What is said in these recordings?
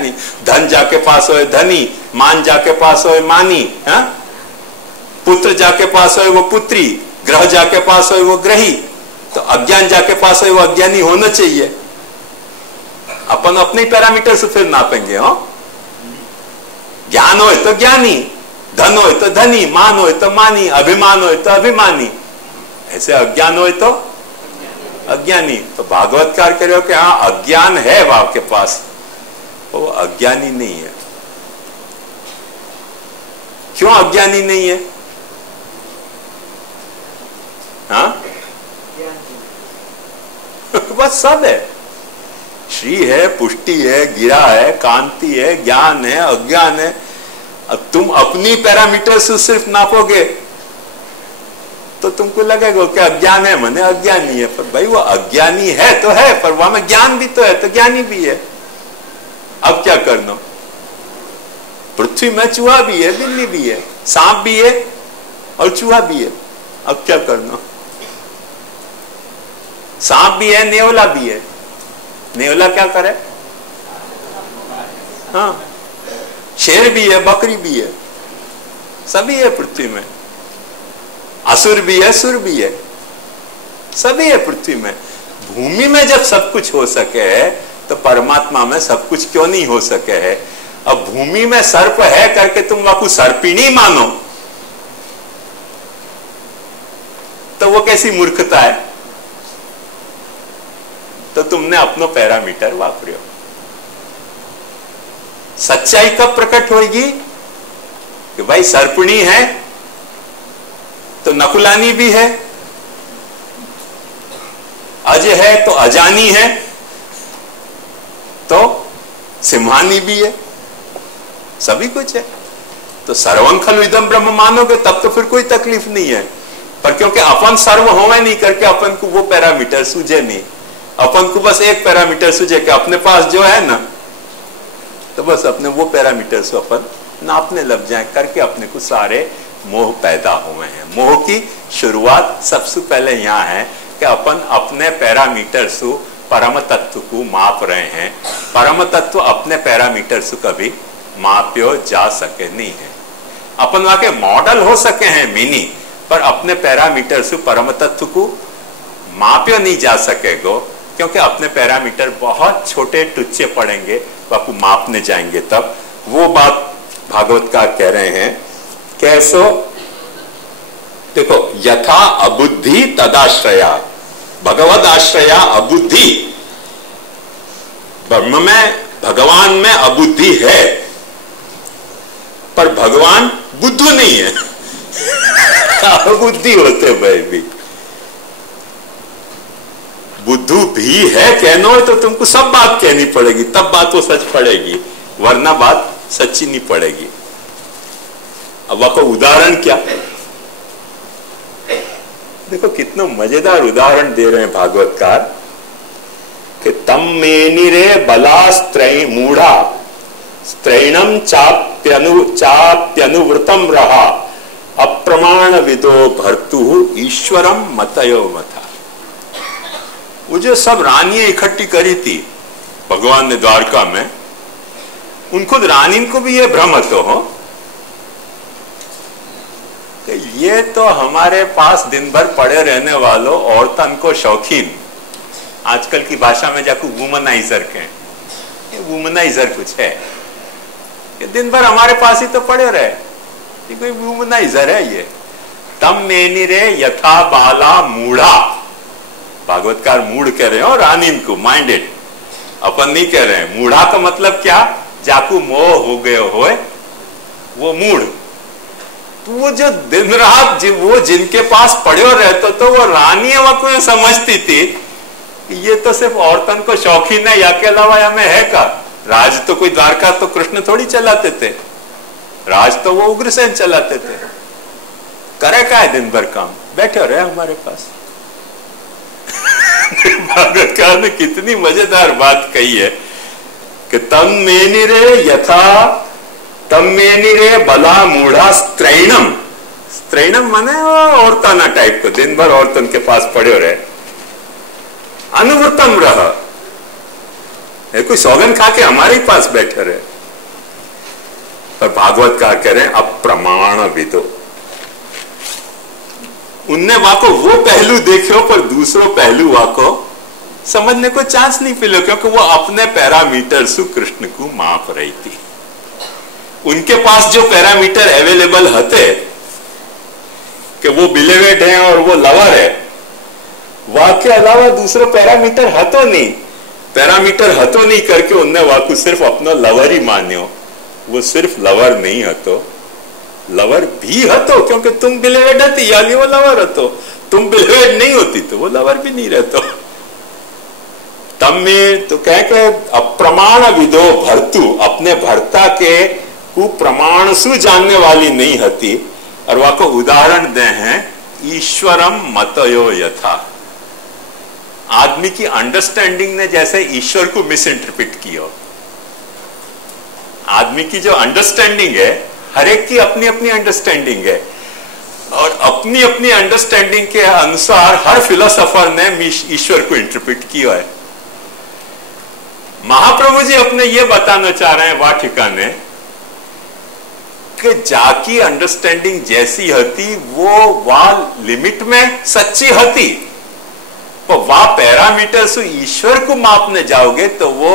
अज्ञानी। धन जाके पास होए धनी, मान जाके पास होए मानी, हा? पुत्र जाके पास होए वो पुत्री, ग्रह जाके पास होए वो ग्रही। तो अज्ञान जाके पास होए वो अज्ञानी होना चाहिए। अपन अपने पैरामीटर से फिर नापेंगे। हो ज्ञान होए तो ज्ञानी, धन होए तो धनी, मान होए तो मानी, अभिमान होए तो अभिमानी, ऐसे अज्ञान होए तो अज्ञानी। तो भागवतकार कह रहे हो कि हाँ अज्ञान है आपके पास, वो अज्ञानी नहीं है। क्यों अज्ञानी नहीं है? हाँ बस सब है, श्री है, पुष्टि है, गिरा है, कांति है, ज्ञान है, अज्ञान है। अब तुम अपनी पैरामीटर से सिर्फ नापोगे तो तुमको लगेगा कि अज्ञान है माने अज्ञानी है। पर भाई वो अज्ञानी है तो है, पर वहां में ज्ञान भी तो है, तो ज्ञानी भी है। अब क्या करना? पृथ्वी में चूहा भी है, बिल्ली भी है, सांप भी है और चूहा भी है। अब क्या करना? सांप भी है, नेवला भी है। नेवला क्या करे? हाँ, शेर भी है, बकरी भी है, सभी है पृथ्वी में। असुर भी है, सुर भी है, सभी है पृथ्वी में। भूमि में जब सब कुछ हो सके है तो परमात्मा में सब कुछ क्यों नहीं हो सके है? अब भूमि में सर्प है करके तुम वाकू सर्पिणी मानो तो वो कैसी मूर्खता है? तो तुमने अपनो पैरामीटर वापरियो। सच्चाई कब प्रकट होगी कि भाई सर्पिणी है तो नकुलानी भी है, अज है तो अजानी है, तो सिंहानी भी है, सभी कुछ है। तो सर्वं खलु इदं ब्रह्म मानोगे तब तो फिर कोई तकलीफ नहीं है। पर क्योंकि अपन सर्व होवे नहीं करके अपन को वो पैरामीटर सूझे नहीं, अपन को बस एक पैरामीटर सूझे कि अपने पास जो है ना, तो बस अपने वो पैरामीटर से अपन नापने लग जाए करके अपने को सारे मोह पैदा हुए हैं। मोह की शुरुआत सबसे पहले यहाँ है कि अपन अपने पैरामीटर से परम तत्व को माप रहे हैं। परम तत्व अपने पैरामीटर से कभी माप्यो जा सके नहीं है। अपन वहां के मॉडल हो सके हैं मिनी, पर अपने पैरामीटर से परम तत्व को माप्यो नहीं जा सकेगो, क्योंकि अपने पैरामीटर बहुत छोटे टुच्चे पड़ेंगे, आपको मापने जाएंगे तब। वो बात भागवतकार कह रहे हैं। कैसो? देखो, यथा अबुद्धि तदाश्रया, भगवद आश्रया अबुद्धि। ब्रह्म में, भगवान में अबुद्धि है, पर भगवान बुद्धू नहीं है। अबुद्धि होते भाई भी। बुद्धू भी है कहना हो तो तुमको सब बात कहनी पड़ेगी, तब बात वो सच पड़ेगी, वरना बात सच्ची नहीं पड़ेगी। अब आपको उदाहरण क्या? देखो कितना मजेदार उदाहरण दे रहे हैं भागवतकार कि तम मेनिरे बलास्त्रय मूढ़ा स्त्रैणम चाप्यनुवृतम रहा अप्रमाण विदो भर्तु ईश्वरम मतयो मथा। वो जो सब रानियां इकट्ठी करी थी भगवान ने द्वारका में, उनको रानी को भी ये भ्रम तो हो कि ये तो हमारे पास दिन भर पड़े रहने वालों औरतन को शौकीन, आजकल की भाषा में जाकू वुमनाइजर के, ये वुमनाइजर कुछ है, ये दिन भर हमारे पास ही तो पड़े रहे, ये कोई वुमनाइजर है ये। तम मेनिरे यथा बाला मूढ़ा, भागवतकार मूढ़ कह रहे हो रानी को, माइंडेड, अपन नहीं कह रहे हैं। मूढ़ा का मतलब क्या? जाकू मोह हो गए होए वो मूढ़। तो वो जो दिन रात वो जिनके पास पड़े रहते तो वो रानी को समझती थी ये तो सिर्फ औरतन को शौकीन है, या के अलावा हमें है का? राज तो कोई द्वारका तो कृष्ण थोड़ी चलाते थे, राज तो वो उग्रसेन चलाते थे। करे का है दिन भर काम, बैठे रहे हमारे पास। भागवतकार ने कितनी मजेदार बात कही है कि तम मेनिरे यथा तम मेनिरे बला मूढ़ा स्त्रैणम, स्त्रैणम माने औरताना टाइप को, दिन भर औरतन के पास पड़े रहे, अनुवृतम रह, कोई सौगन खा के हमारे ही पास बैठे रहे। पर भागवतकार कह रहे हैं अप्रमाण विदो, उनने वाको वो पहलू देखो पर दूसरो पहलू वाको समझने को चांस नहीं मिलो, क्योंकि वो अपने पैरामीटर से कृष्ण को माप रही थी। उनके पास जो पैरामीटर अवेलेबल हते कि वो बिलेवेड है और वो लवर है, वाके अलावा दूसरो पैरामीटर हतो नहीं, पैरामीटर हतो नहीं करके उनने वाकू सिर्फ अपना लवर ही मान्यो। वो सिर्फ लवर नहीं हतो, लवर भी हतो, क्योंकि तुम बिलेवेड हती यानी वो लवर हतो, तुम बिलेवेड नहीं होती तो वो लवर भी नहीं रहतो। तब में तो कह के अप्रमाण विदो भरतु, अपने भरता के कुप्रमाण सु जानने वाली नहीं हती। और वह को उदाहरण दे हैं ईश्वरम मतयो यथा, आदमी की अंडरस्टैंडिंग ने जैसे ईश्वर को मिस इंटरप्रिट किया। आदमी की जो अंडरस्टैंडिंग है, हर एक की अपनी अपनी अंडरस्टैंडिंग है, और अपनी अपनी अंडरस्टैंडिंग के अनुसार हर फिलोसोफर ने ईश्वर को इंटरप्रिट किया है। महाप्रभु जी अपने ये बताना चाह रहे हैं वाह ठिकाने कि जाकी अंडरस्टैंडिंग जैसी हती वो वाह लिमिट में सच्ची हती, पर वाह पैरामीटर से ईश्वर को मापने जाओगे तो वो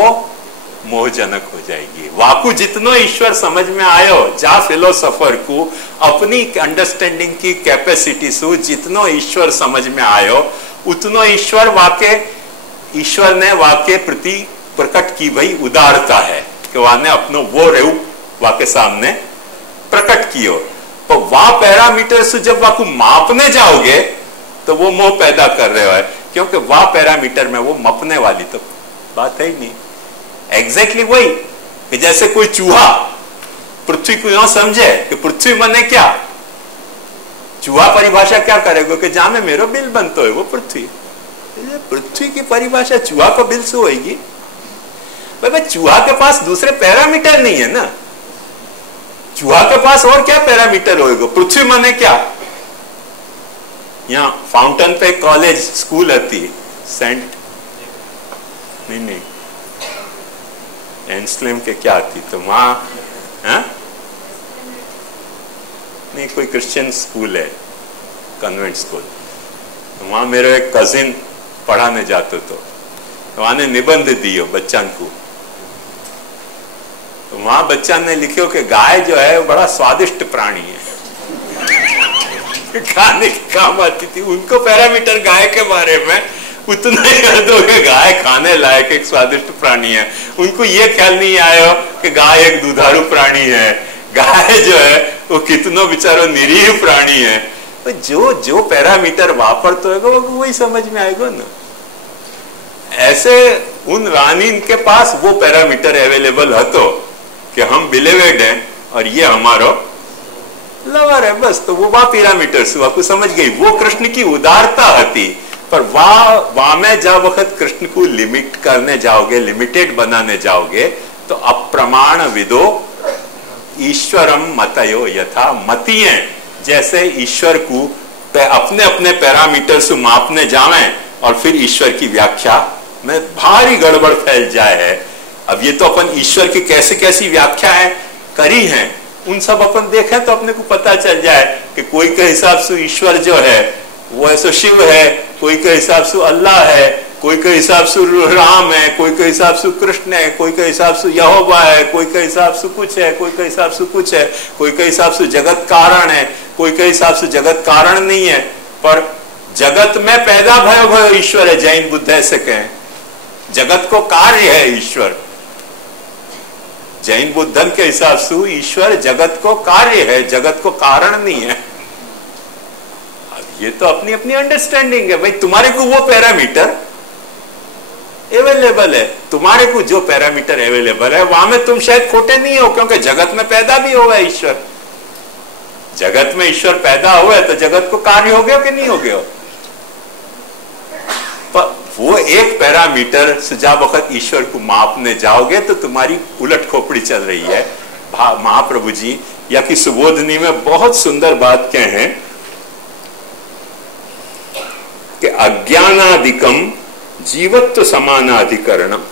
मोहजनक हो जाएगी। वाकू जितनो ईश्वर समझ में आयो, जा फिलोसोफर को अपनी अंडरस्टैंडिंग की कैपेसिटी से जितनो ईश्वर समझ में आयो, उतनो ईश्वर वाके ईश्वर ने वाके प्रति प्रकट की भाई उदारता है कि वाने अपनो वो रूप वाके सामने प्रकट कियो। तो वाह पैरामीटर से जब वाकू मापने जाओगे तो वो मोह पैदा कर रहे हो, क्योंकि वाह पैरामीटर में वो मापने वाली तो बात है ही नहीं। एग्जैक्टली वही कि जैसे कोई चूहा पृथ्वी को यू समझे कि पृथ्वी मने क्या, चूहा परिभाषा क्या करेगा कि जहां में मेरो बिल बनतो है वो पृथ्वी। पृथ्वी की परिभाषा चूहा को बिल से होगी भाई, चूहा के पास दूसरे पैरामीटर नहीं है ना। चूहा के पास और क्या पैरामीटर होगा, पृथ्वी मने क्या। यहां फाउंटेन पे कॉलेज स्कूल आती सेंट नहीं एंस्लेम के क्या थी, तो वहां नहीं कोई क्रिश्चियन स्कूल है, कन्वेंट स्कूल। तो वहां मेरे एक कजिन पढ़ाने जाते तो वहां ने निबंध दियो बच्चन को, तो वहां बच्चा ने लिखियो कि गाय जो है वो बड़ा स्वादिष्ट प्राणी है, खाने के काम आती थी। उनको पैरामीटर गाय के बारे में उतना ही कर दो कि गाय खाने लायक एक स्वादिष्ट प्राणी है, उनको ये ख्याल नहीं आया कि गाय एक दुधारू प्राणी है, गाय जो है वो कितनो बेचारो निरीह प्राणी है। तो जो पैरामीटर वापरते होगा वो वही समझ में आएगा ना। ऐसे उन रानी के पास वो पैरामीटर अवेलेबल हतो कि हम बिलेवेड हैं और ये हमारो लवर है, बस। तो वो वाह पैरामीटर से आपको समझ गई, वो कृष्ण की उदारता हती। पर वाह में जब वक्त कृष्ण को लिमिट करने जाओगे, लिमिटेड बनाने जाओगे, तो अप्रमाण विदो ईश्वरम मतयो यथा, मतिये जैसे ईश्वर को अपने अपने पैरामीटर से मापने जावें और फिर ईश्वर की व्याख्या में भारी गड़बड़ फैल जाए है। अब ये तो अपन ईश्वर की कैसी कैसी व्याख्याएं करी हैं, उन सब अपन देखें तो अपने को पता चल जाए कि कोई के हिसाब से ईश्वर जो है वो ऐसा शिव है, कोई के हिसाब से अल्लाह है, कोई के हिसाब से राम है, कोई के हिसाब से कृष्ण है, कोई के हिसाब से यहोवा है, कोई के हिसाब से कुछ है, कोई के हिसाब से कुछ है, कोई के हिसाब से जगत कारण है, कोई के हिसाब से जगत कारण नहीं है। पर जगत में पैदा भयो ईश्वर है, जैन बुद्ध ऐसे कहें, जगत को कार्य है ईश्वर। जैन बुद्धन के हिसाब से ईश्वर जगत को कार्य है, जगत को कारण नहीं है। अब ये तो अपनी अपनी अंडरस्टैंडिंग है भाई। तुम्हारे को वो पैरामीटर अवेलेबल है, तुम्हारे को जो पैरामीटर अवेलेबल है वहां में तुम शायद खोटे नहीं हो, क्योंकि जगत में पैदा भी हुआ ईश्वर। जगत में ईश्वर पैदा हुआ है तो जगत को कार्य हो गया कि नहीं हो गया। पर वो एक पैरामीटर से जब वक्त ईश्वर को मापने जाओगे तो तुम्हारी उलट खोपड़ी चल रही है। महाप्रभु जी या कि सुबोधनी में बहुत सुंदर बात कहे हैं कि अज्ञानादिकम जीवत्व समानाधिकरणम,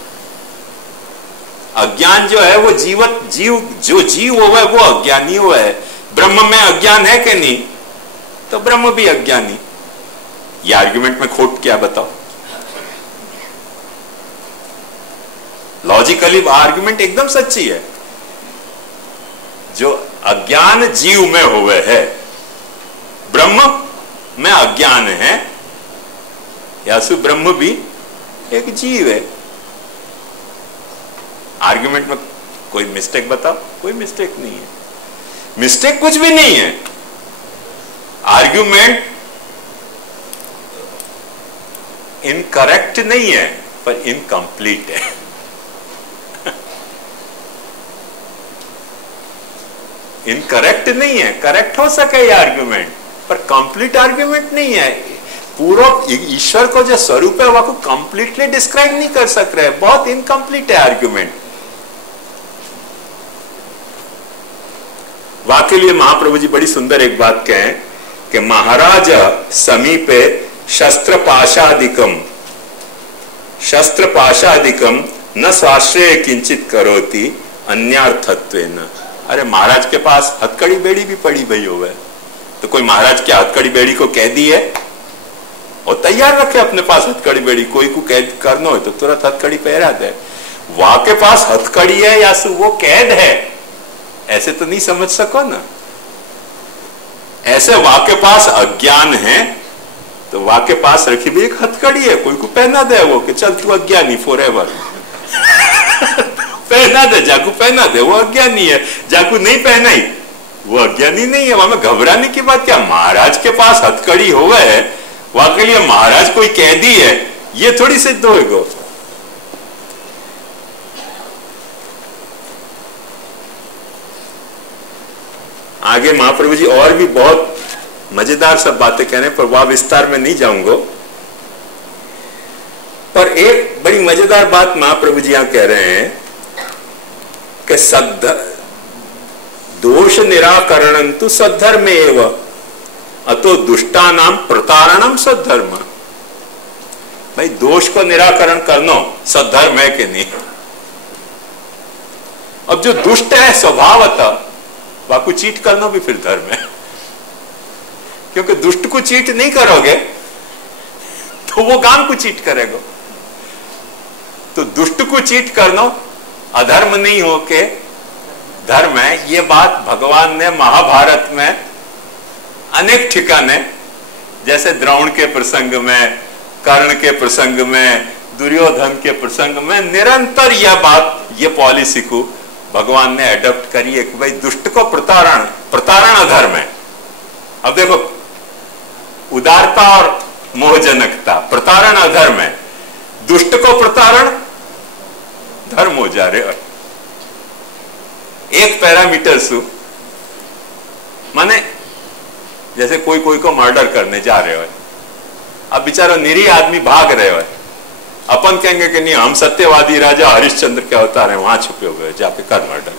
अज्ञान जो है वो जो जीव हुआ है वो अज्ञानी हुआ है। ब्रह्म में अज्ञान है कि नहीं? तो ब्रह्म भी अज्ञानी। ये आर्ग्यूमेंट में खोट क्या बताओ? लॉजिकली आर्ग्यूमेंट एकदम सच्ची है। जो अज्ञान जीव में हुए है, ब्रह्म में अज्ञान है, या सु ब्रह्म भी एक जीव है। आर्ग्यूमेंट में कोई मिस्टेक बताओ? कोई मिस्टेक नहीं है। मिस्टेक कुछ भी नहीं है। आर्ग्यूमेंट इनकरेक्ट नहीं है, पर इनकंप्लीट है। इनकरेक्ट नहीं है, करेक्ट हो सके ये आर्ग्यूमेंट, पर कंप्लीट आर्ग्यूमेंट नहीं है। पूरा ईश्वर को जो स्वरूप है वो कंप्लीटली डिस्क्राइब नहीं कर सक रहे, बहुत इनकंप्लीट है आर्ग्यूमेंट। वाकई लिए महाप्रभु जी बड़ी सुंदर एक बात कहें कि महाराज समीपे शस्त्रपाशादिकम न स्वाश्रय किंचित करोति अन्यार्थत्वेन। अरे महाराज के पास हथकड़ी बेड़ी भी पड़ी भई होवे, तो कोई महाराज क्या हथकड़ी बेड़ी को कह दी है? और तैयार रखे अपने पास हथकड़ी बेड़ी, कोई को कैद करना हो तो तुरंत हथकड़ी पहरा दे। वहां के पास हथकड़ी है या वो कैद है, ऐसे तो नहीं समझ सको ना। ऐसे वहां के पास अज्ञान है तो वहां के पास रखी भी एक हथकड़ी है, कोई को पहना दे वो कि चल तू अज्ञानी फॉरएवर। पहना दे, जाकू पहना दे, वो अज्ञानी है। जाकू नहीं पहनाई वो अज्ञानी नहीं है। वहां में घबराने की बात क्या? महाराज के पास हथकड़ी हुआ है, वहां के लिए महाराज कोई कैदी है, ये थोड़ी सिद्ध होएगा। आगे महाप्रभु जी और भी बहुत मजेदार सब बातें कह रहे हैं, पर वह विस्तार में नहीं जाऊंगा। पर एक बड़ी मजेदार बात महाप्रभु जी यहां कह रहे हैं कि दोष निराकरणं तु सद्धर्म एव अतो दुष्टानाम प्रतारणम सद्धर्म। भाई दोष को निराकरण करना सद्धर्म है कि नहीं? अब जो दुष्ट है स्वभावतः वाकु चीट करना भी फिर धर्म है, क्योंकि दुष्ट को चीट नहीं करोगे तो वो गांव को चीट करेगा। तो दुष्ट को चीट करना अधर्म नहीं हो के धर्म है। ये बात भगवान ने महाभारत में अनेक ठिकाने, जैसे द्रोण के प्रसंग में, कर्ण के प्रसंग में, दुर्योधन के प्रसंग में निरंतर यह बात, ये पॉलिसी को भगवान ने एडॉप्ट करी है कि भाई दुष्ट को प्रतारण अधर्म है। अब देखो, उदारता और मोहजनकता, प्रतारण अधर्म है, दुष्ट को प्रतारण धर्म हो जा रहे। एक पैरामीटर सु माने जैसे कोई को मर्डर करने जा रहे हो, अब बेचारा निरीह आदमी भाग रहे हो, अपन कहेंगे कि नहीं हम सत्यवादी राजा हरिश्चंद्र के अवतार हैं, वहां छुपे हुए जाके कर मर्डर।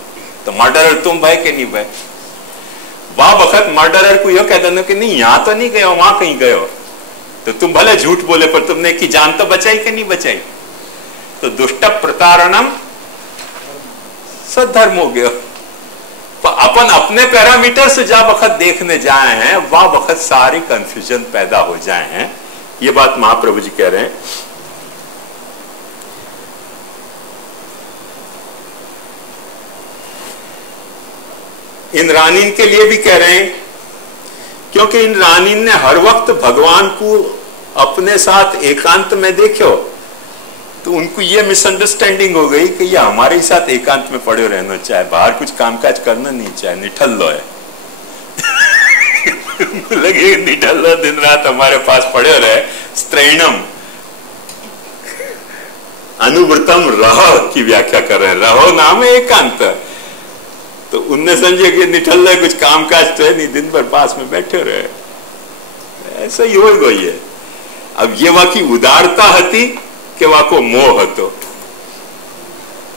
तो मर्डरर तुम भाई के नहीं भाई? वह वक्त मर्डरर को यह कह देना कि नहीं यहां तो नहीं गए, वहां कहीं गए हो, तो तुम भले झूठ बोले पर तुमने की जान तो बचाई कि नहीं बचाई। तो दुष्ट प्रतारणम सद्धर्म हो गया। तो अपन अपने पैरामीटर से जब वक्त देखने जाए हैं वह वक्त सारी कंफ्यूजन पैदा हो जाए हैं। ये बात महाप्रभु जी कह रहे हैं। इन रानीन के लिए भी कह रहे हैं, क्योंकि इन रानीन ने हर वक्त भगवान को अपने साथ एकांत में देखो, तो उनको ये मिसअंडरस्टैंडिंग हो गई कि ये हमारे ही साथ एकांत में पड़े रहना चाहे, बाहर कुछ कामकाज करना नहीं चाहे, निठल्लो है। लगे निठल्लो दिन रात हमारे पास पड़े रहे। स्त्रैणम अनुव्रतम रहो की व्याख्या कर रहे हैं। रहो नाम है एकांत, तो उनने समझे कि निठल्लो कुछ कामकाज तो है नहीं, दिन भर पास में बैठे रहे। ऐसा ही हो गई है। अब ये वाकी उदारता हती कि वाको मोह हतो।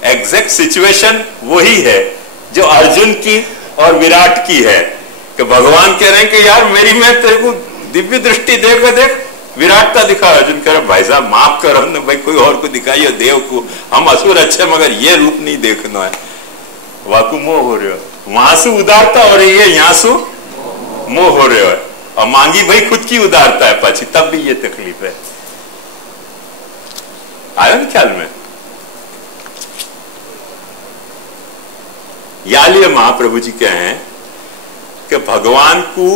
एग्जैक्ट सिचुएशन वही है जो अर्जुन की और विराट की है कि भगवान कह रहे हैं कि यार मेरी मैं तेरे को दिव्य दृष्टि देख, विराटता दिखाओ। अर्जुन कह रहे भाई साहब माफ करो ना भाई, कोई और को दिखाइए, देव को, हम असुर अच्छे मगर ये रूप नहीं देखना है। वाकु मोह हो रहे हो, वहां से उदारता हो रही है, यहां से मोह हो रहे हो, और मांगी भाई खुद की उदारता है पाची, तब भी ये तकलीफ है। आया ना ख्याल में? या लिए महाप्रभु जी कहे हैं कि भगवान को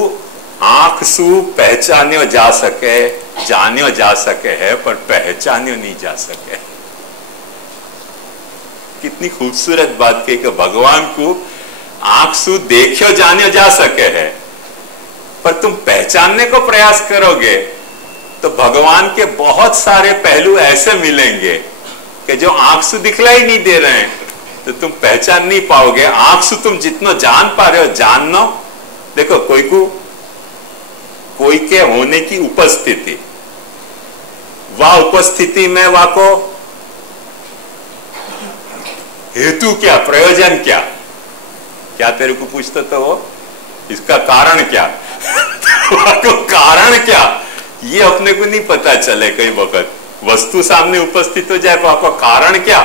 आंख सु पहचाने जा सके, जाने जा सके है, पर पहचाने नहीं जा सके। कितनी खूबसूरत बात कही कि भगवान को आंख सु देखो जाने जा सके है, पर तुम पहचानने को प्रयास करोगे तो भगवान के बहुत सारे पहलू ऐसे मिलेंगे कि जो आंख से दिखलाई नहीं दे रहे हैं, तो तुम पहचान नहीं पाओगे। आंख से तुम जितना जान पा रहे हो, जानना, देखो कोई के होने की उपस्थिति, वह उपस्थिति में वह को हेतु क्या, प्रयोजन क्या, क्या तेरे को पूछता था वो, इसका कारण क्या को कारण क्या, ये अपने को नहीं पता चले। कई वक्त वस्तु सामने उपस्थित हो जाए तो आपका कारण क्या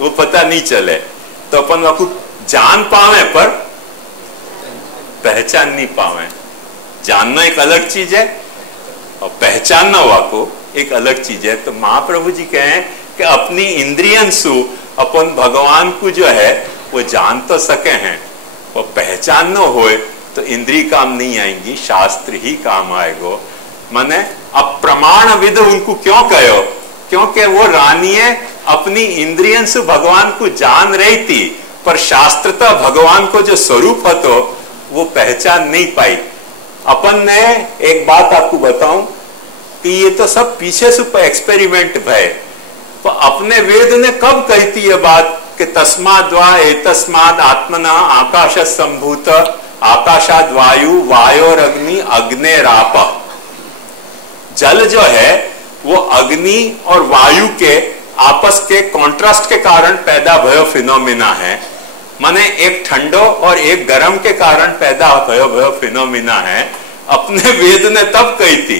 वो पता नहीं चले, तो अपन वाकू जान पावे पर पहचान नहीं पावे। जानना एक अलग चीज है और पहचानना वाको एक अलग चीज है। तो महाप्रभु जी कहें कि अपनी इंद्रियन सु अपन भगवान को जो है वो जान तो सके हैं, वो पहचान न होए तो इंद्रिय काम नहीं आएंगी, शास्त्र ही काम आएगो। माने अब प्रमाण विद उनको क्यों कहो, क्योंकि वो रानिये अपनी इंद्रियन से भगवान को जान रही थी, पर शास्त्रता भगवान को जो स्वरूप હતો वो पहचान नहीं पाई। अपन ने एक बात आपको बताऊं कि ये तो सब पीछे से एक्सपेरिमेंट भय, तो अपने वेद ने कब कही थी ये बात कि तस्माद्वा एतस्माद् आत्मना आकाश संभूत आकाशाद वायु वायोर अग्नि अग्नेराप। जल जो है वो अग्नि और वायु के आपस के कॉन्ट्रास्ट के कारण पैदा भयो फिनोमिना है। माने एक ठंडो और एक गर्म के कारण पैदा भयो फिनोमिना है। अपने वेद ने तब कही थी,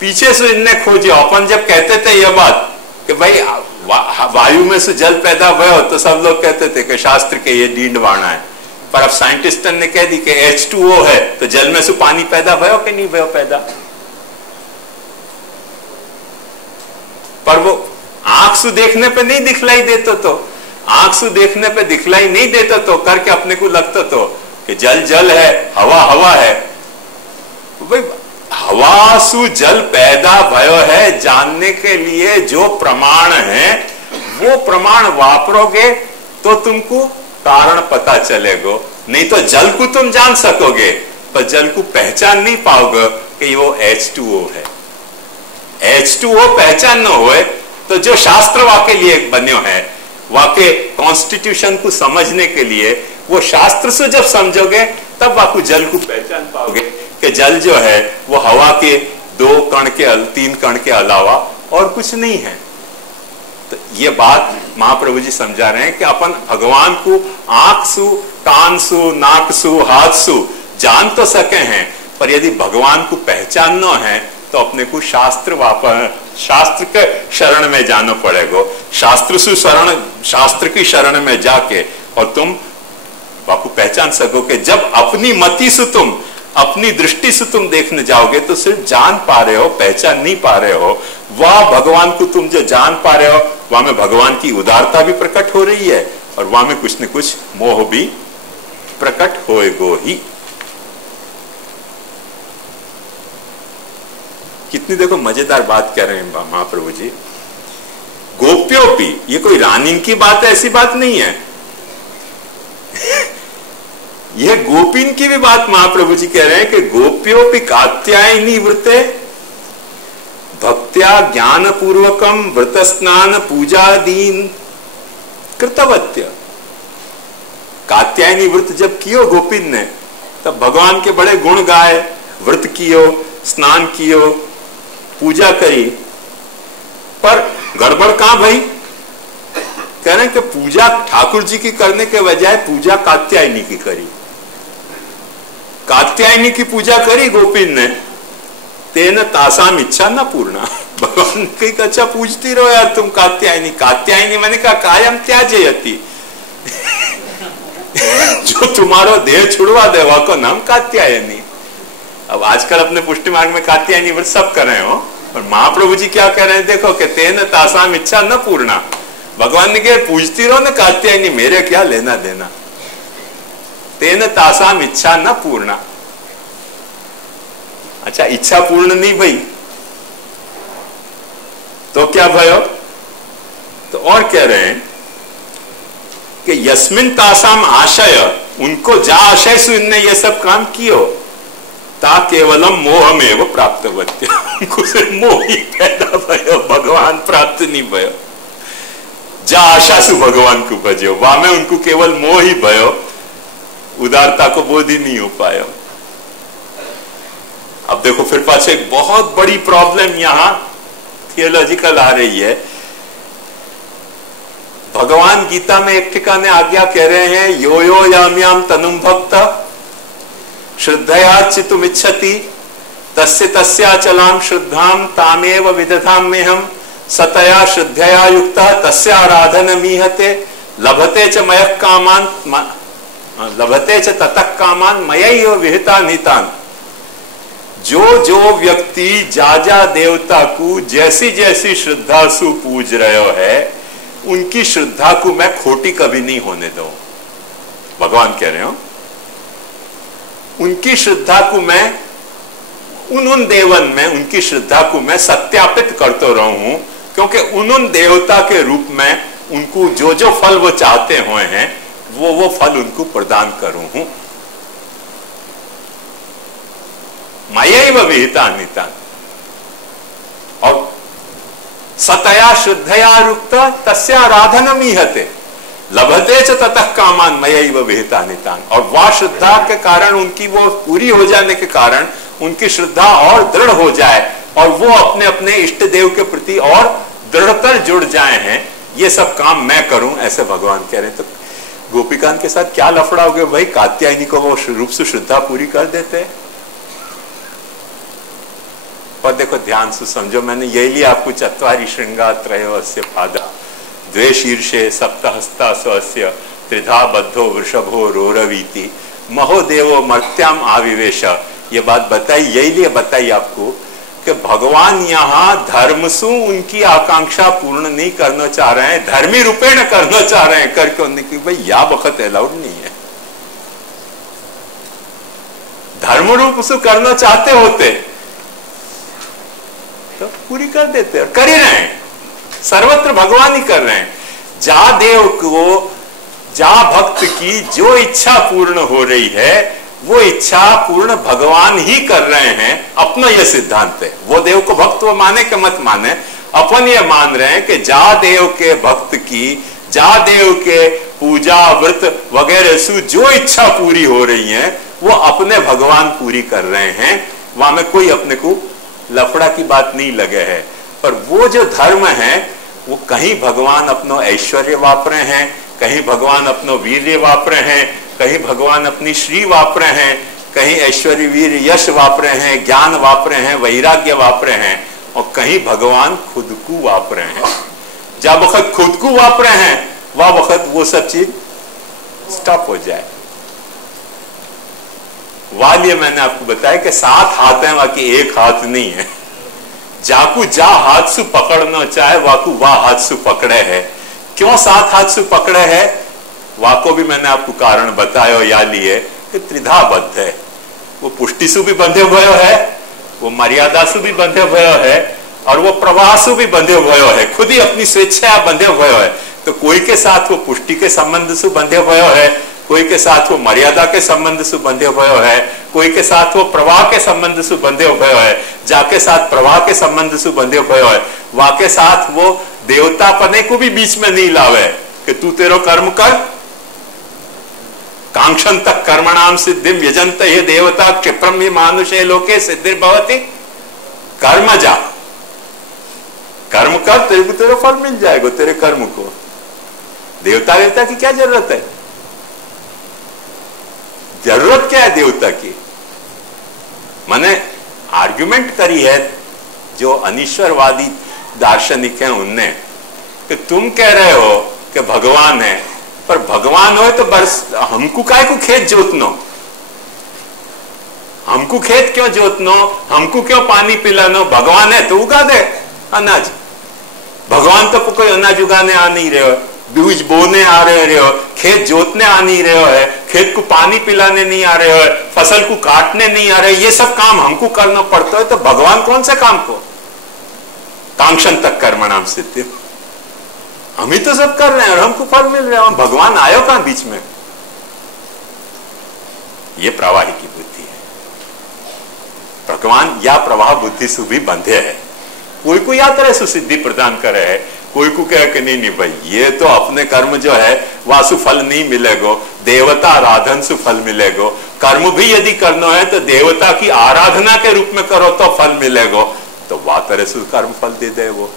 पीछे से इनने खोजी। अपन जब कहते थे ये बात कि भाई वायु में से जल पैदा भयो, तो सब लोग कहते थे कि शास्त्र के ये डींड वाणा है। पर अब साइंटिस्ट ने कह दी कि H2O है, तो जल में से पानी पैदा भयो कि नहीं भयो पैदा। पर वो आंख से देखने पे नहीं दिखलाई देता, तो आंख से देखने पे दिखलाई नहीं देता तो करके अपने को लगता तो कि जल जल है, हवा हवा है। तो भाई हवा सु जल पैदा भयो है जानने के लिए जो प्रमाण है वो प्रमाण वापरोगे तो तुमको कारण पता चलेगा। नहीं तो जल को तुम जान सकोगे पर जल को पहचान नहीं पाओगे कि वो H2O है। H2O पहचान न होए तो जो शास्त्र वाके लिए बन्यो है, वाके कॉन्स्टिट्यूशन को समझने के लिए वो शास्त्र से जब समझोगे तब वाकु जल को पहचान पाओगे कि जल जो है वो हवा के 2 कण के 3 कण के अलावा और कुछ नहीं है। तो ये बात महाप्रभु जी समझा रहे हैं कि अपन भगवान को आंख सु, कान सु, नाक सु, हाथ सु जान तो सके हैं, पर यदि भगवान को पहचानना है तो अपने को शास्त्र के शरण में जाना पड़ेगा। शास्त्र की शरण में जाके और तुम बापू पहचान सकोगे। जब अपनी मति से तुम, अपनी दृष्टि से तुम देखने जाओगे तो सिर्फ जान पा रहे हो, पहचान नहीं पा रहे हो। वह भगवान को तुम जो जान पा रहे हो वहां में भगवान की उदारता भी प्रकट हो रही है और वहां में कुछ न कुछ मोह भी प्रकट होएगो ही। कितनी देखो मजेदार बात कह रहे हैं महाप्रभु जी। गोप्योपी, ये कोई रानी की बात है, ऐसी बात नहीं है। यह गोपीन की भी बात महाप्रभु जी कह रहे हैं कि गोप्योपी कात्यायनी व्रते भक्त्या ज्ञान पूर्वकम व्रत स्नान पूजादीन कृतवत्य। कात्यायनी व्रत जब कियो गोपीन ने, तब भगवान के बड़े गुण गाए, व्रत कियो, स्नान कियो, पूजा करी। पर गड़बड़ कहां भाई? कह रहे हैं कि पूजा ठाकुर जी की करने के बजाय पूजा कात्यायनी की करी। कात्यायनी की पूजा करी गोपीन ने, तेन तासाम इच्छा न पूर्णा। भगवान कहीं अच्छा पूछती रहो यार तुम कात्यायनी कात्यायनी, मैंने कहा कायम त्याजयति, जो तुम्हारो देह छुड़वा दे वह को नाम कात्यायनी। अब आजकल अपने पुष्टि मार्ग में कात्यायनी व्रत सब कर रहे हो, और महाप्रभु जी क्या कह रहे हैं देखो कि तेन तासाम इच्छा न पूर्णा। भगवान ने कहा पूछती रहो ना कात्यायनी, मेरे क्या लेना देना। तेन तासाम इच्छा न पूर्णा। अच्छा इच्छा पूर्ण नहीं भई तो क्या भयो? तो और कह रहे हैं कि यस्मिन तासाम आशय, उनको जा आशय से इनने ये सब काम कियो, ता केवलम मोह में वो प्राप्त वत्य, उनको सिर्फ मोह ही पैदा भयो, भगवान प्राप्त नहीं भयो। जा आशा से भगवान को भजो, वहां में उनको केवल मोह ही भयो, उदारता को बोध ही नहीं हो पाया। अब देखो फिर पाछे एक बहुत बड़ी प्रॉब्लम यहां थियोलॉजिकल आ रही है। भगवान गीता में एक ठिकाने आज्ञा कह रहे हैं, यो यो याम्याम तनुम भक्त श्रद्धया चितुम इच्छति तस्य तस्याचलाम श्रद्धाम तामेव विदधाम में हम सतया श्रद्धया युक्ता तस्य आराधन मीहते लभते च मयः कामान लभते च ततः कामान मयैव विहिता नीतान। जो जो व्यक्ति जा देवता को जैसी जैसी श्रद्धा से पूज रहे है, उनकी श्रद्धा को मैं खोटी कभी नहीं होने दूं। भगवान कह रहे हो उनकी श्रद्धा को मैं उन देवन में उनकी श्रद्धा को मैं सत्यापित करते रहूं, क्योंकि उन देवता के रूप में उनको जो जो फल वो चाहते हुए हैं वो फल उनको प्रदान करूं हूं। मयैव विहिता निता, और सतया श्रद्धया युक्ता तस्य आराधनम ईहते लभते च ततः कामान मयैव विहिता नितान। और वह श्रद्धा के कारण उनकी वो पूरी हो जाने के कारण उनकी श्रद्धा और दृढ़ हो जाए और वो अपने अपने इष्ट देव के प्रति और दृढ़तर जुड़ जाए हैं, ये सब काम मैं करूं, ऐसे भगवान कह रहे हैं। तो गोपिकान के साथ क्या लफड़ा हो गया भाई, कात्यायनी को वो रूप से श्रद्धा पूरी कर देते हैं। पर देखो ध्यान से समझो, मैंने यही लिया आपको चत्वारि श्रृंगा त्रयोस्य पादा द्वे शीर्षे सप्तहस्ता स्वस्य त्रिधा बद्धो वृषभो रोरवीति महोदेवो मर्त्याम आविवेश। ये बात बताई, यही लिए बताई आपको कि भगवान यहाँ धर्म से उनकी आकांक्षा पूर्ण नहीं करना चाह रहे हैं, धर्मी रूपेण करना चाह रहे हैं, करके उनकी भाई या वक्त अलाउड नहीं है। धर्म रूप से करना चाहते होते तो पूरी कर देते, और कर ही रहे हैं, सर्वत्र भगवान ही कर रहे हैं। जा देव को, जा भक्त की जो इच्छा पूर्ण हो रही है वो इच्छा पूर्ण भगवान ही कर रहे हैं। अपना यह सिद्धांत है, वो देव को भक्त वो माने के मत माने, अपन ये मान रहे हैं कि जा देव के भक्त की, जा देव के पूजा व्रत वगैरह से जो इच्छा पूरी हो रही है वो अपने भगवान पूरी कर रहे हैं। वहां में कोई अपने को लफड़ा की बात नहीं लगे है। पर वो जो धर्म है वो कहीं भगवान अपनो ऐश्वर्य वापरे हैं, कहीं भगवान अपनो वीर्य वापरे हैं, कहीं भगवान अपनी श्री वापरे हैं, कहीं ऐश्वर्य वीर यश वापरे हैं, ज्ञान वापरे हैं, वैराग्य वापरे हैं, और कहीं भगवान खुद को वापरे हैं। जब वक्त खुद को वापरे हैं वह वक्त वो सब चीज स्टॉप हो जाए। वालिए मैंने आपको बताया कि 7 हाथ हैं, बाकी एक हाथ नहीं है। जाकू जा हाथ से पकड़ना चाहे वाकू वाह हाथ से पकड़े है। क्यों 7 हाथ से पकड़े है, वाको भी मैंने आपको कारण बताया या लिए कि त्रिधा बद्ध है। वो पुष्टि से भी बंधे हुए है, वो मर्यादा से भी बंधे हुए है, और वो प्रवाह से भी बंधे हुए है, खुद ही अपनी स्वेच्छा बंधे हुए है। तो कोई के साथ वो पुष्टि के संबंध से बंधे हुए है, कोई के साथ वो मर्यादा के संबंध से बंधे हुए है, कोई के साथ वो प्रवाह के संबंध से बंधे हुए है, जाके साथ प्रवाह के संबंध से बंधे हुए है, वाके साथ वो देवता पने को भी बीच में नहीं लावे कि तू तेरो कर्म कर। कांक्षन तक कर्मणाम सिद्धिम यजंत ये देवता क्षिप्रम ही मानुषे लोके सिद्धिर भवति। कर्म जा, कर्म कर, तेरे को तेरा फल मिल जाएगा तेरे कर्म को। देवता देवता की क्या जरूरत है? जरूरत क्या है देवता की? माने आर आर्ग्यूमेंट करी है जो अनीश्वरवादी दार्शनिक हैं उनने, कि तुम कह रहे हो कि भगवान है, पर भगवान हो तो बरस हमको काय को खेत जोतनो, हमको खेत क्यों जोतनो, हमको क्यों पानी पिलानो, भगवान है तो उगा दे अनाज। भगवान तो कोई अनाज उगाने आ नहीं रहे हो, बीज बोने आ रहे हो, खेत जोतने आ नहीं रहे हो है, खेत को पानी पिलाने नहीं आ रहे हो, फसल को काटने नहीं आ रहे, ये सब काम हमको करना पड़ता है, तो भगवान कौन से काम को, कांक्षन तक कर्मणाम सिद्धि, हम ही तो सब कर रहे हैं और हमको फल मिल रहा है, भगवान आयो कहां बीच में। ये प्रवाही की बुद्धि है। भगवान या प्रवाह बुद्धि से भी बंधे है। कोई को या तरह से सिद्धि प्रदान करे है, कोई को कहे कि नहीं भाई ये तो अपने कर्म जो है वासु फल नहीं मिलेगो, देवता आराधन से फल मिलेगो, कर्म भी यदि करना है तो देवता की आराधना के रूप में करो तो फल मिलेगो, तो वह तरह से कर्म फल दे दे वो।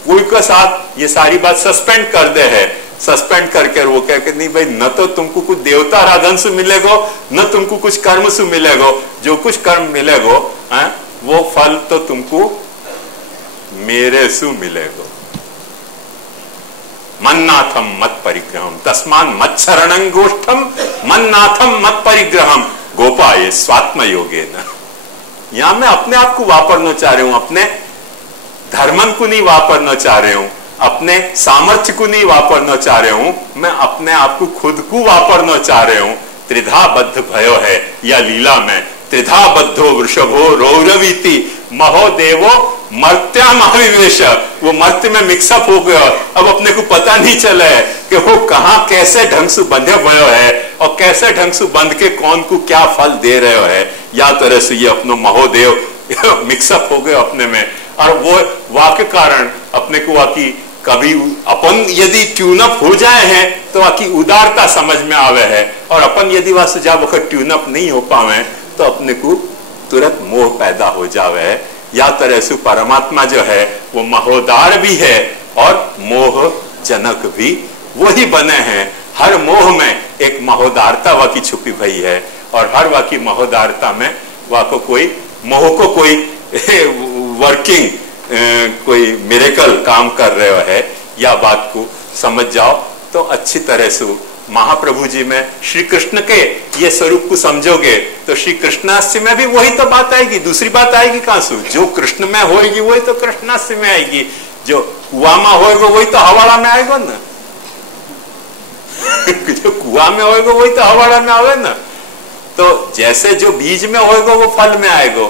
कोई के साथ ये सारी बात सस्पेंड कर दे है, सस्पेंड करके वो कह के नहीं भाई न तो तुमको कुछ देवता आराधन से मिलेगो, न तुमको कुछ कर्म से मिलेगो, जो कुछ कर्म मिलेगो वो फल तो तुमको मेरे सु मिलेगो। मन्नाथम मत परिग्रहम तस्मान मत शरणं गोष्ठम मन्नाथम मत परिग्रहम गोपाये स्वात्म योगेन। यहां मैं अपने आप को वापरना चाह रहा हूं, अपने धर्मन को नहीं वापरना चाह रहे हूं, अपने सामर्थ्य को नहीं वापरना चाह रहे हूं, मैं अपने आप को खुद को वापरना चाह रहे हूं। त्रिधा बद्ध भयो है या लीला में, त्रिधा बद्धो वृषभो रौरवीति महोदेवो मर्त्या महाविवेश, वो मर्त्य में मिक्सअप हो गया, अब अपने को पता नहीं चला है कि वो कहां कैसे ढंग से बंधे भयो है और कैसे ढंग से बंध के कौन को क्या फल दे रहे है, या तरह से ये अपनो महोदेव मिक्सअप हो गए अपने में। और वो वाक्य कारण अपने को वाकी कभी अपन यदि ट्यूनअप हो जाए हैं तो वाकी उदारता समझ में आवे है, और अपन यदि वहां से जब वक्त ट्यूनअप नहीं हो पावे तो अपने को तुरंत मोह पैदा हो जावे है। या तरह से परमात्मा जो है वो महोदार भी है और मोह जनक भी वही बने हैं। हर मोह में एक महोदारता वाकी छुपी भई है, और हर वाकी महोदारता में वाको कोई मोह को कोई वर्किंग कोई मिरेकल काम कर रहे है। या बात को समझ जाओ तो अच्छी तरह से महाप्रभु जी में श्री कृष्ण के ये स्वरूप को समझोगे तो श्री कृष्णास्य में भी वही तो बात आएगी, दूसरी बात आएगी कहां से। जो कृष्ण में होगी वही तो कृष्णास्य में आएगी, जो कुआ में होगा वही तो हवाड़ा में आएगा ना जो कुआ में होगा वही तो हवाड़ा में आवे ना। तो जैसे जो बीज में होगा वो फल में आएगा,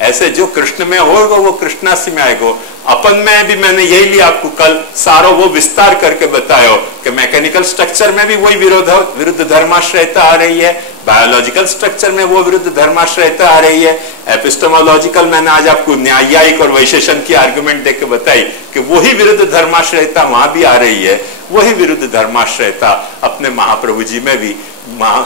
ऐसे जो कृष्ण में होगा वो कृष्णास्य में आएगा। अपन में भी मैंने यही लिया आपको कल सारो वो विस्तार करके बताया कि मैकेनिकल स्ट्रक्चर में भी वही विरुद्ध धर्माश्रयता आ रही है, बायोलॉजिकल स्ट्रक्चर में वो विरुद्ध धर्माश्रयता आ रही है, एपिस्टेमोलॉजिकल मैंने आज आपको न्यायिक और वैशेषण की आर्गुमेंट देके बताई कि वही विरुद्ध धर्माश्रयता वहां भी आ रही है, वही विरुद्ध धर्माश्रयता अपने महाप्रभु जी में भी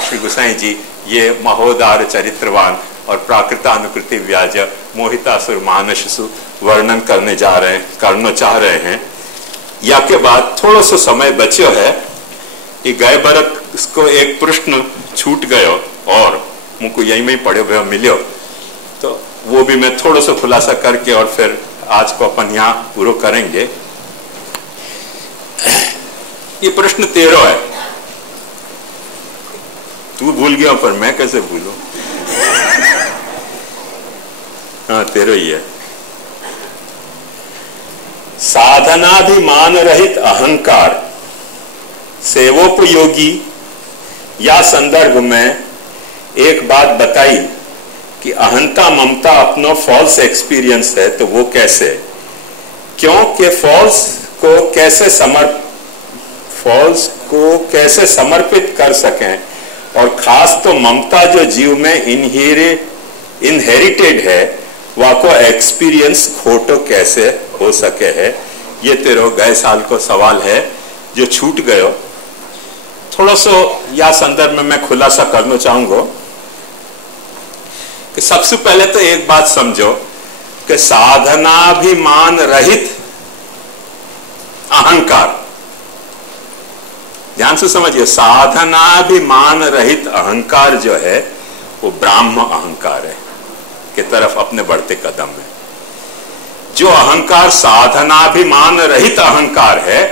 श्री गोसाई जी ये महोदार चरित्रवान और प्राकृतानुकृति व्याज मोहितासुर मानस वर्णन करने जा रहे हैं, करना चाह रहे हैं। या के बाद थोड़ा सा समय बच्यो है कि गए बरस को एक प्रश्न छूट गयो और मुझको यही में पढ़े हुए मिलो, तो वो भी मैं थोड़ा सा खुलासा करके और फिर आज को अपन यहाँ पूरा करेंगे। ये प्रश्न 13 है, तू भूल गया पर मैं कैसे भूलूं। हाँ 13 ही है। साधनाभिमान रहित अहंकार सेवोपयोगी या संदर्भ में एक बात बताई कि अहंता ममता अपनो फॉल्स एक्सपीरियंस है, तो वो कैसे, क्योंकि फॉल्स को कैसे समर्पित कर सकें, और खास तो ममता जो जीव में इनहेरिटेड है वाको एक्सपीरियंस खोटो कैसे हो सके है। ये तेरो गए साल को सवाल है जो छूट गयो। थोड़ा सा या संदर्भ में मैं खुलासा करना चाहूंगा कि सबसे पहले तो एक बात समझो कि साधनाभिमान रहित अहंकार, ध्यान से समझिए, साधनाभिमान रहित अहंकार जो है वो ब्राह्म अहंकार है। के तरफ अपने बढ़ते कदम है। जो अहंकार साधनाभिमान रहित अहंकार है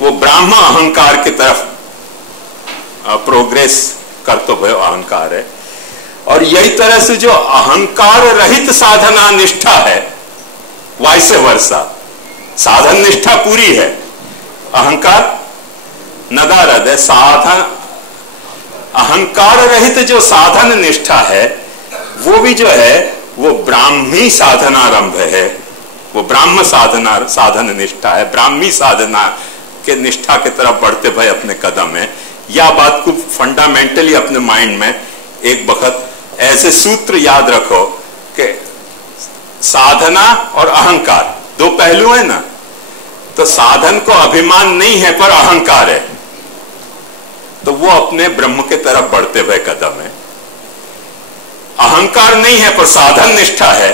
वो ब्राह्म अहंकार की तरफ प्रोग्रेस करते हुए अहंकार है। और यही तरह से जो अहंकार रहित साधना निष्ठा है, वाइसे वर्षा, साधन निष्ठा पूरी है, अहंकार नदारद है। साधन अहंकार रहित जो साधन निष्ठा है वो भी जो है वो ब्राह्मी साधनारंभ है, वो ब्राह्म साधन निष्ठा है, ब्राह्मी साधना के निष्ठा की तरफ बढ़ते भय अपने कदम है। या बात को फंडामेंटली अपने माइंड में एक वक्त ऐसे सूत्र याद रखो कि साधना और अहंकार दो पहलू है ना, तो साधन को अभिमान नहीं है पर अहंकार है, तो वो अपने ब्रह्म के तरफ बढ़ते हुए कदम है। अहंकार नहीं है पर साधन निष्ठा है,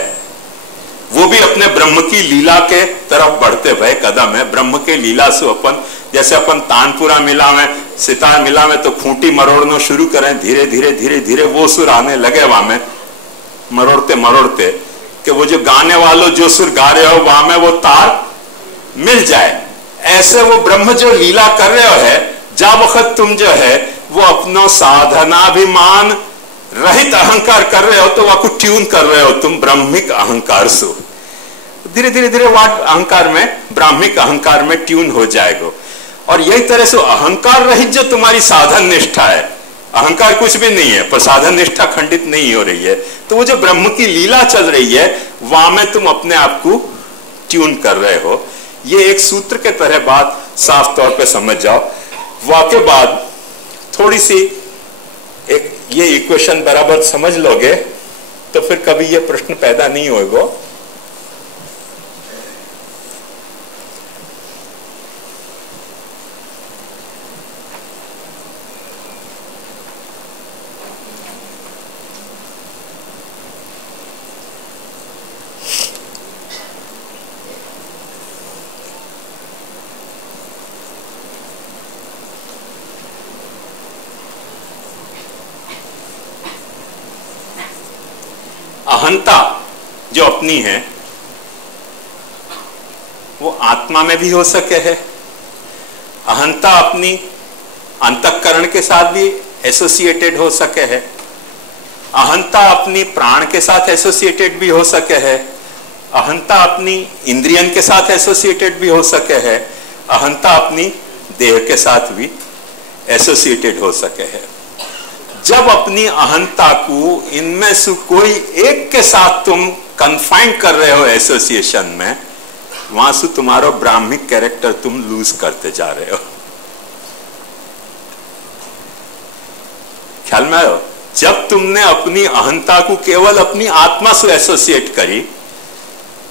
वो भी अपने ब्रह्म की लीला के तरफ बढ़ते हुए कदम है। ब्रह्म के लीला से अपन, जैसे अपन तानपुरा मिला में सितार मिला में तो खूंटी मरोड़ना शुरू करें, धीरे धीरे धीरे धीरे वो सुर आने लगे वहां में, मरोड़ते मरोड़ते कि वो जो गाने वालों जो सुर गा रहे हो वहां में वो तार मिल जाए। ऐसे वो ब्रह्म जो लीला कर रहे हो है, जा वक्त तुम जो है वो अपना साधनाभिमान रहित अहंकार कर रहे हो तो वह को ट्यून कर रहे हो तुम ब्राह्मिक अहंकार से। धीरे धीरे धीरे वाट अहंकार में, ब्राह्मिक अहंकार में ट्यून हो जाएगा। और यही तरह से अहंकार रहित जो तुम्हारी साधन निष्ठा है, अहंकार कुछ भी नहीं है पर साधन निष्ठा खंडित नहीं हो रही है, तो वो जो ब्रह्म की लीला चल रही है वहां में तुम अपने आप को ट्यून कर रहे हो। ये एक सूत्र के तरह बात साफ तौर पे समझ जाओ। वाके बाद थोड़ी सी एक ये इक्वेशन बराबर समझ लोगे तो फिर कभी ये प्रश्न पैदा नहीं होगा। अहंता जो अपनी है वो आत्मा में भी हो सके है। अहंता अपनी अंतःकरण के साथ भी एसोसिएटेड हो सके है। अहंता अपनी प्राण के साथ एसोसिएटेड भी हो सके है। अहंता अपनी इंद्रियन के साथ एसोसिएटेड भी हो सके है। अहंता अपनी देह के साथ भी एसोसिएटेड हो सके है। जब अपनी अहंता को इनमें से कोई एक के साथ तुम कन्फाइन कर रहे हो एसोसिएशन में, वहां से तुम्हारा ब्राह्मिक कैरेक्टर तुम लूज करते जा रहे हो। ख्याल में आयो? जब तुमने अपनी अहंता को केवल अपनी आत्मा से एसोसिएट करी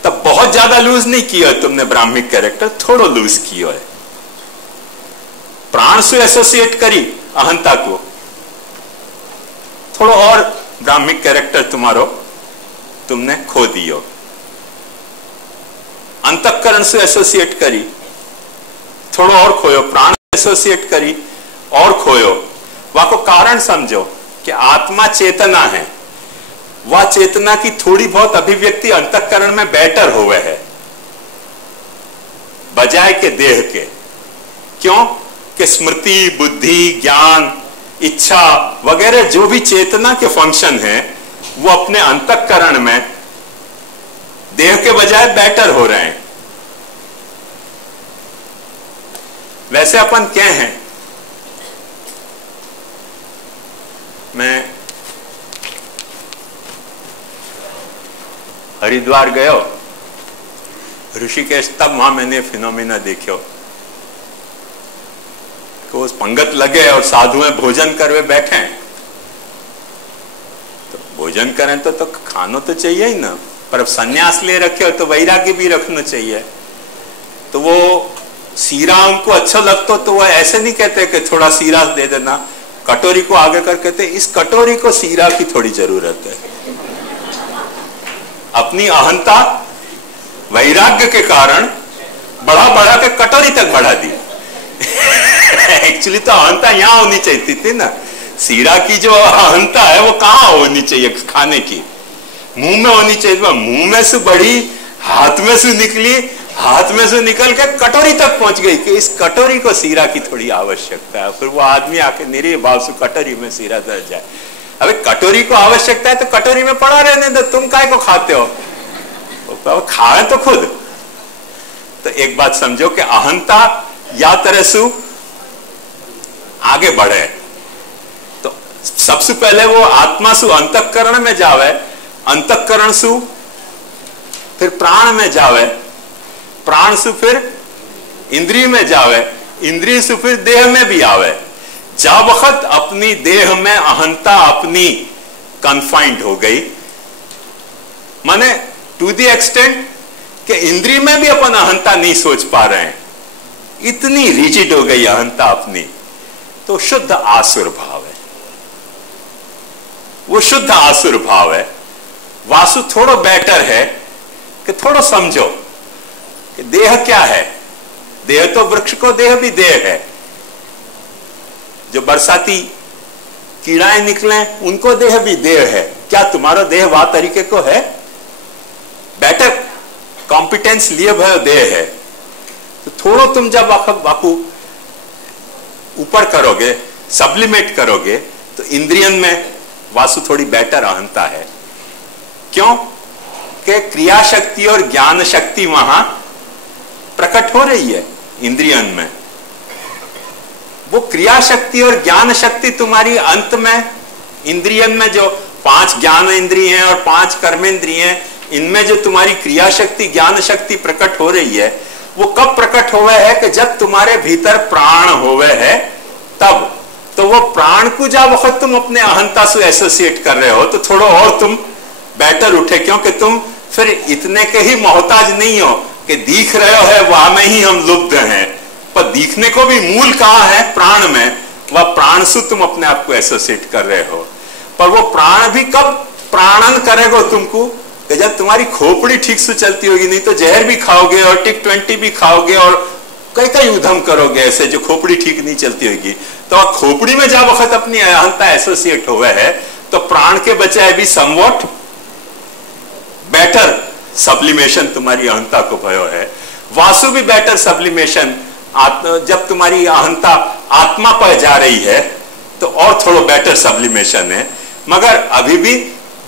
तब बहुत ज्यादा लूज नहीं किया तुमने ब्राह्मिक कैरेक्टर, थोड़ा लूज किया है। प्राण से एसोसिएट करी अहंता को, थोड़ा और ब्राह्मिक कैरेक्टर तुम्हारो तुमने खो दियो। अंतःकरण से एसोसिएट करी, थोड़ा और खोयो। प्राण से एसोसिएट करी और खोयो। वह को कारण समझो कि आत्मा चेतना है, वह चेतना की थोड़ी बहुत अभिव्यक्ति अंतःकरण में बेटर हुए है बजाय के देह के। क्यों? कि स्मृति, बुद्धि, ज्ञान, इच्छा वगैरह जो भी चेतना के फंक्शन हैं वो अपने अंतःकरण में देह के बजाय बेटर हो रहे हैं। वैसे अपन क्या हैं, मैं हरिद्वार गयो, ऋषिकेश, तब वहां मैंने फिनोमिना देखो कि उस पंगत लगे और साधुएं भोजन करवे बैठे हैं। तो भोजन करें तो खानो तो चाहिए ही ना, पर अब संन्यास ले रखे हो तो वैराग्य भी रखना चाहिए। तो वो सीरा उनको अच्छा लगता तो वो ऐसे नहीं कहते कि थोड़ा सीरा दे देना, कटोरी को आगे कर कहते इस कटोरी को सीरा की थोड़ी जरूरत है। अपनी अहंता वैराग्य के कारण बढ़ा बढ़ा के कटोरी तक बढ़ा दी। एक्चुअली तो अहंता यहां होनी चाहिए थी ना, सीरा की जो अहंता है वो कहां होनी चाहिए खाने की, मुंह में होनी चाहिए, मुंह में से बढ़ी, हाथ में से निकली, हाथ में से निकल के कटोरी तक पहुंच गई कि इस कटोरी को सीरा की थोड़ी आवश्यकता है। फिर वो आदमी आके निरीह भाव से कटोरी में सीरा दर जाए। अबे कटोरी को आवश्यकता है तो कटोरी में पड़ा रहने दो, तुम काय को खाते हो? खाए तो खुद। तो एक बात समझो कि अहंता या तरह से आगे बढ़े तो सबसे पहले वो आत्मा सु अंतःकरण में जावे, अंतःकरण सु फिर प्राण में जावे, प्राण से फिर इंद्रिय में जावे, इंद्रिय से फिर देह में भी आवे। जा वक्त अपनी देह में अहंता अपनी कन्फाइंड हो गई, माने टू द एक्सटेंट कि इंद्रिय में भी अपन अहंता नहीं सोच पा रहे हैं, इतनी रिजिड हो गई अहंता अपनी, तो शुद्ध आसुर भाव है, वो शुद्ध आसुर भाव है। वासु थोड़ा बेटर है कि थोड़ा समझो कि देह क्या है। देह तो वृक्ष को देह भी देह है, जो बरसाती कीड़ाएं निकले उनको देह भी देह है। क्या तुम्हारा देह वा तरीके को है? बेटर कॉम्पिटेंस लिए भय देह है। तो थोड़ा तुम जब वाकू ऊपर करोगे, सब्लिमेट करोगे, तो इंद्रियन में वासु थोड़ी बेटर अहंता है। क्यों? कि क्रिया शक्ति और ज्ञान शक्ति वहां प्रकट हो रही है इंद्रियन में। वो क्रिया शक्ति और ज्ञान शक्ति तुम्हारी अंत में इंद्रियन में जो 5 ज्ञान इंद्रिय हैं और 5 कर्मेंद्रिय हैं, इनमें जो तुम्हारी क्रिया शक्ति ज्ञान शक्ति प्रकट हो रही है, वो कब प्रकट हुआ है? कि जब तुम्हारे भीतर प्राण होवे है तब। तो वो प्राण को जब वक्त तुम अपने अहंता से एसोसिएट कर रहे हो तो थोड़ा और तुम बेटर उठे, क्योंकि तुम फिर इतने के ही मोहताज नहीं हो कि दिख रहे हो है वहां में ही हम लुब्ध हैं, पर दिखने को भी मूल कहां है? प्राण में। वह प्राण से तुम अपने आप को एसोसिएट कर रहे हो, पर वो प्राण भी कब प्राणन करेगा तुमको? कि जब तुम्हारी खोपड़ी ठीक से चलती होगी। नहीं तो जहर भी खाओगे और टिक 20 भी खाओगे और कई कई उधम करोगे ऐसे, जो खोपड़ी ठीक नहीं चलती होगी। तो खोपड़ी में जब वक्त अपनी अहंता एसोसिएट हुआ है तो प्राण के बजाय भी समवॉट बेटर सब्लिमेशन तुम्हारी अहंता को भयो है। वासु भी बेटर सब्लिमेशन, जब तुम्हारी अहंता आत्मा पर जा रही है तो और थोड़ा बेटर सब्लिमेशन है। मगर अभी भी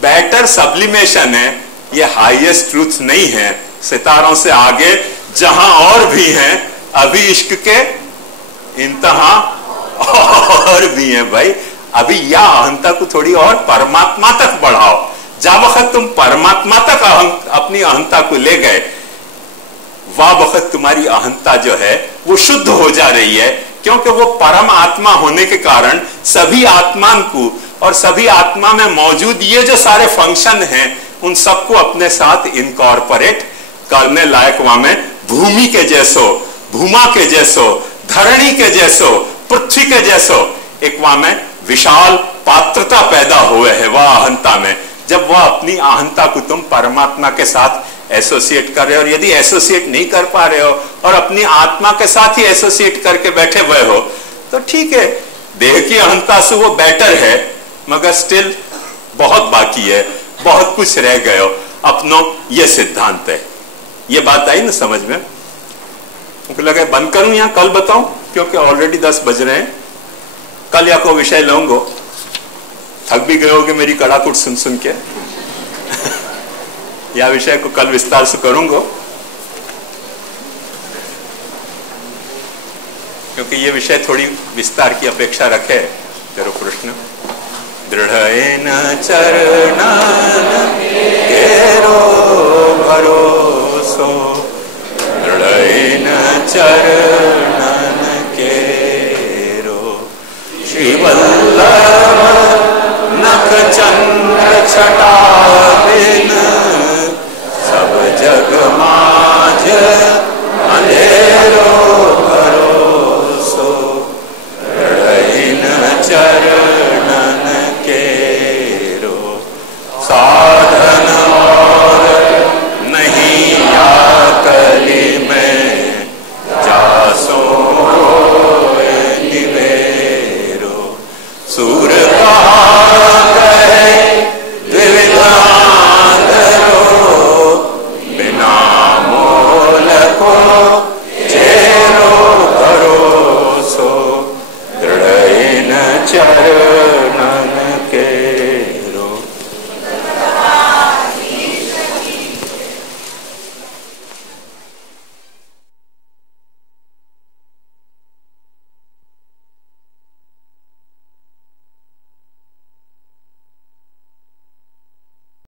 बेटर सब्लिमेशन है, ये हाईएस्ट ट्रूथ नहीं है। सितारों से आगे जहां और भी हैं, अभी इश्क के इंतहा और भी हैं भाई। अभी या अहंता को थोड़ी और परमात्मा तक बढ़ाओ। जब वक्त तुम परमात्मा तक अपनी अहंता को ले गए, वह वक्त तुम्हारी अहंता जो है वो शुद्ध हो जा रही है, क्योंकि वो परम आत्मा होने के कारण सभी आत्मा को और सभी आत्मा में मौजूद ये जो सारे फंक्शन हैं उन सबको अपने साथ इनकॉर्पोरेट करने लायक वहां में भूमि के जैसो, भूमा के जैसो, धरणी के जैसो, पृथ्वी के जैसो एक वहां में विशाल पात्रता पैदा हुए है वह अहंता में। जब वह अपनी अहंता को तुम परमात्मा के साथ एसोसिएट कर रहे हो, और यदि एसोसिएट नहीं कर पा रहे हो और अपनी आत्मा के साथ ही एसोसिएट करके बैठे हुए हो, तो ठीक है, देह की अहंता से वो बेटर है, मगर स्टिल बहुत बाकी है, बहुत कुछ रह गए हो अपनो। ये सिद्धांत है। ये बात आई ना समझ में? मुझे लगा बंद करूं या कल बताऊं, क्योंकि ऑलरेडी 10 बज रहे हैं। कल या को विषय लूंगा, थक भी गए होगे मेरी कड़ाकुट सुन सुन के। या विषय को कल विस्तार से करूंगा, क्योंकि ये विषय थोड़ी विस्तार की अपेक्षा रखे। तेरो प्रश्न दृढ़ेन चरणन केरो भरोसो, दृढ़ेन चरणन केरो, श्रीवल्लभ नख चंद्र छटा बिन, सब जग माझ अंधेरो भरोसो, दृढ़ेन चरण